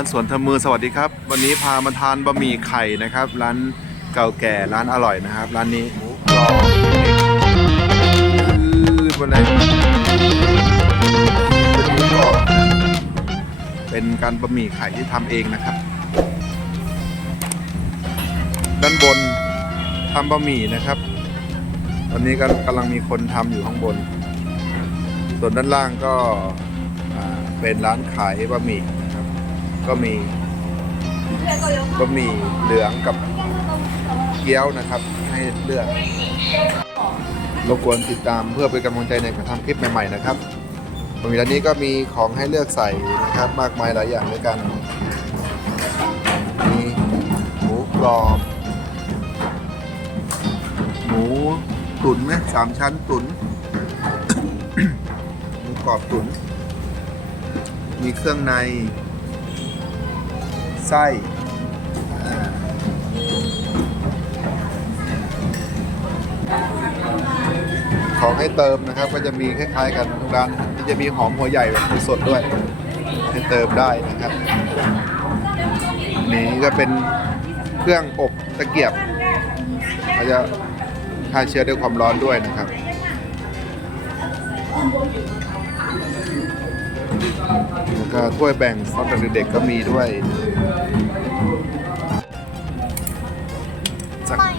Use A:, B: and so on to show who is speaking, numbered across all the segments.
A: บ้านสวนทำมือสวัสดีครับ วันนี้พามาทานบะหมี่ไข่นะครับ ร้านเก่าแก่ร้านอร่อยนะครับ ร้านนี้หมูกรอบคือวันไหนเป็นหมูกรอบเป็นการบะหมี่ไข่ที่ทำเองนะครับ ด้านบนทำบะหมี่นะครับ ตอนนี้ก็กำลังมีคนทำอยู่ข้างบน ส่วนด้านล่างก็เป็นร้านขายบะหมี่ ก็มีบะหมี่เหลืองกับเกี๊ยวนะครับ ให้เลือกรบกวนติดตามเพื่อเป็นกำลังใจในการทำคลิปใหม่ๆนะครับบะหมี่ร้านนี้ก็มีของให้เลือกใส่นะครับ มากมายหลายอย่างด้วยกัน มีหมูกรอบหมูตุ๋นไหมสามชั้นตุ๋นหมูกรอบตุ๋นมีเครื่องใน ไส้ของให้เติมนะครับ ก็จะมีคล้ายๆกันทุกร้านที่จะมีหอมหัวใหญ่แบบสดด้วย ให้เติมได้นะครับ นี่ก็เป็นเครื่องอบตะเกียบเขาจะฆ่าเชื้อด้วยความร้อนด้วยนะครับแล้วก็ถ้วยแบ่งสำหรับเด็กๆก็มีด้วย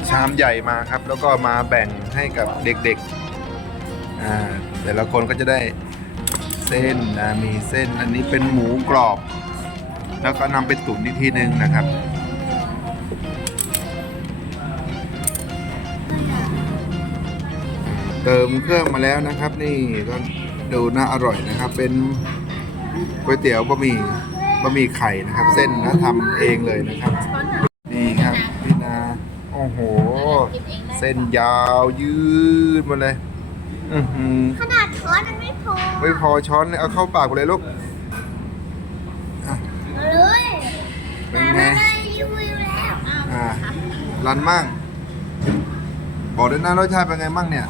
A: ชามใหญ่มาครับ แล้วก็มาแบ่งให้กับเด็กๆอ่าแต่ละคนก็จะได้เส้นนะมีเส้นอันนี้เป็นหมูกรอบ แล้วก็นำไปตุ๋นอีกทีหนึ่งนะครับเติมเครื่องมาแล้วนะครับ นี่ก็ดูน่าอร่อยนะครับ เป็นก๋วยเตี๋ยวบะหมี่บะหมี่ไข่นะครับ เส้นนะทำเองเลยนะครับ อ้โห เส้นยาวยืดมาเลยอือหือ
B: ขนาดช้อนมันไม่พอ
A: ไม่พอช้อนเลยเอาเข้าปากไปเลยลูกอะ
B: มาเลย
A: เป็น
B: มา
A: ไง
B: ได้รีวิวแล้ว
A: อ่ารันมั่งบอกด้วยนะรสชาติเป็นไงมั่งเนี่ย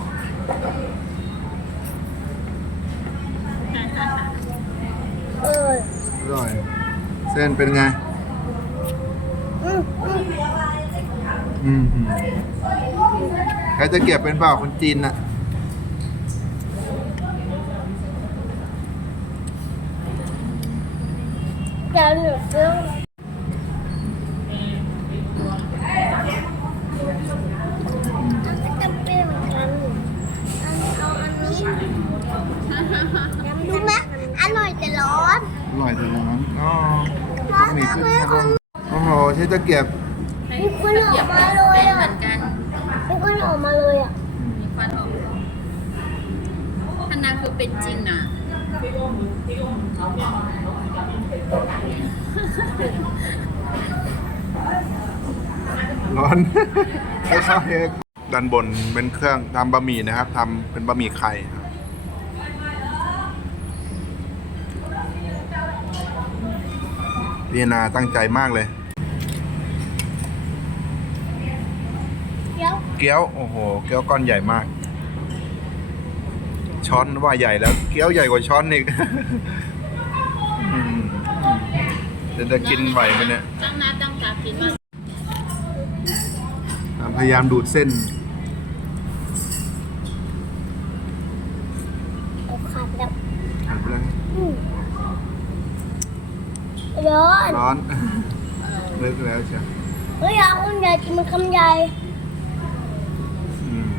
B: เออ
A: อร่อย เส้นเป็นไง
B: อืมอืม
A: อืมหือใครจะเก็บเป็นเปล่าคนจีนน่ะ
B: เดี๋ยวหนูซื้อเอาสกัดเปรี้ยวเหมือนกันเอาเอาอันนี้ดูไหมอร่อยแต่ร้อน
A: อร่อยแต่ร้อนอ๋อ
B: ร้อน
A: มี
B: มาก
A: ขึ้น
B: เลย
A: ข้างบนโอ้โหใช้ตะเกียบ
B: มีควันออกมาเลย
C: เป็น
B: อะ
C: เหมือนกัน
B: มีควันออกมาเลยอะ
C: มีควันออกท่านนาคือเป็นจริงนะ
A: ร้อนไม่เข้าเองด้านบนเป็นเครื่องทำบะหมี่นะครับทำเป็นบะหมี่ไข่ครับพี่นาตั้งใจมากเลย
B: เดี๋ยว
A: เกี๊ยวโอ้โห เกี๊ยวก้อนใหญ่มาก ช้อนว่าใหญ่แล้ว เกี๊ยวใหญ่กว่าช้อนอีกอืมจะจะกินไหวไหมเนี่ย
C: ตั้งหน้าตั้งตากินมาก
A: พยายามดูดเส้น
B: เอาขาดแล้ว
A: หันไปแล้ว
B: อืมร้อน
A: ร้อนเลิกแล้วใช่
B: เฮ้ยเอาคำใหญ่กินมันคำใหญ่
A: อืม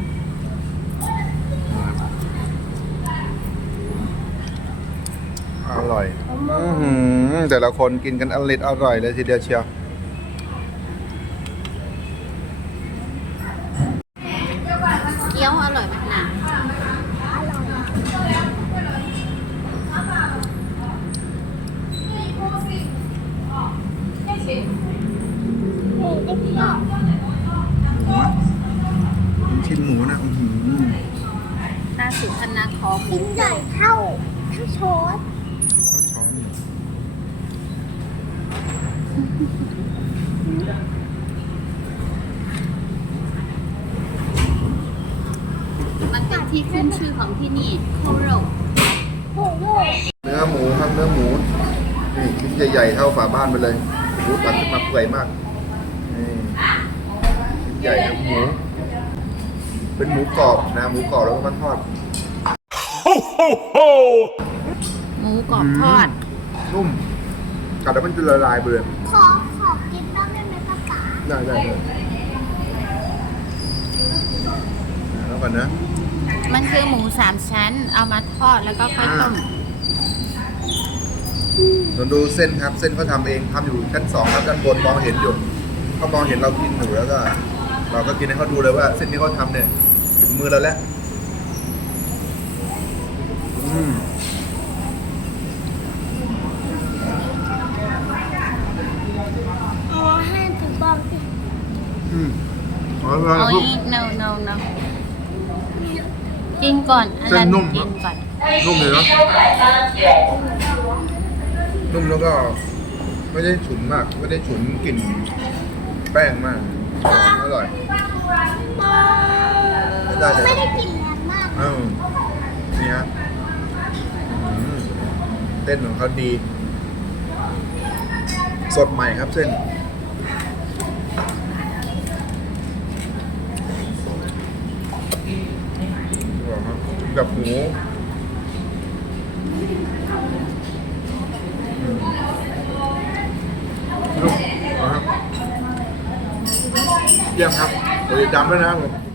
A: อร่อยอื้อหือแต่ละคนกินกันอร่อยอร่อยเลยทีเดียวเชียว
C: เกี๊ยวอร่อยมากนะ
B: นี่ได้เปรี้ยว
A: ชิ้นหมูนะอื้อหือ
C: ล่าสุดท่านนาขอหมู
B: ชิ้นใหญ่เท่าเท่าช้อน
A: ก็ช้อน
C: มันเป็นที่ขึ้นชื่อของที่นี่โคโร
B: โอ้โห
A: เนื้อหมูครับเนื้อหมูนี่ชิ้นใหญ่ๆเท่าฝาบ้านไปเลยหมูตัดขึ้นมาเปื่อยมากนี่ชิ้นใหญ่นะหมูเป็นหมูกรอบนะหมูกรอบแล้วก็มันทอด
C: หมูกรอบทอด
A: นุ่มกัดแล้วมันจะละลายไปเลย
B: ขอขอกินบ้างได้ไหมป้าป๋า
A: ได้ได้ได้แล้วก่อนนะ
C: มันคือหมูสามชั้น เอามาทอดแล้วก็ค่อยต้ม
A: เราดูเส้นครับ เส้นเขาทำเองทำอยู่ชั้นสองครับด้านบนมองเห็นอยู่เขามองเห็นเรากินอยู่แล้วก็ เราก็กินให้เขาดูเลยว่า เส้นที่เขาทำเนี่ย ถึงมือเราแล้ว อืม
B: เอาให้ถึงบอกสิ
A: อืม เอ๋อแล้ว
C: โอ้ย
A: ลูก
C: no no no กินก่อนอัน
A: เส้
C: นั้นน
A: นุ่ม
C: กินก่อน
A: นุ่มเลยเนาะนุ่มแล้วก็ไม่ได้ฉุนมาก ไม่ได้ฉุนกลิ่นแป้งมากอร่อยได้เลย
B: ไม่ได้กินแรงมาก
A: อ้าวนี่ฮะอืมเส้นของเขาดี สดใหม่ครับเส้น กับหมูอืมลูกเอาครับเยี่ยมครับเดี๋ยวจำด้วนะผม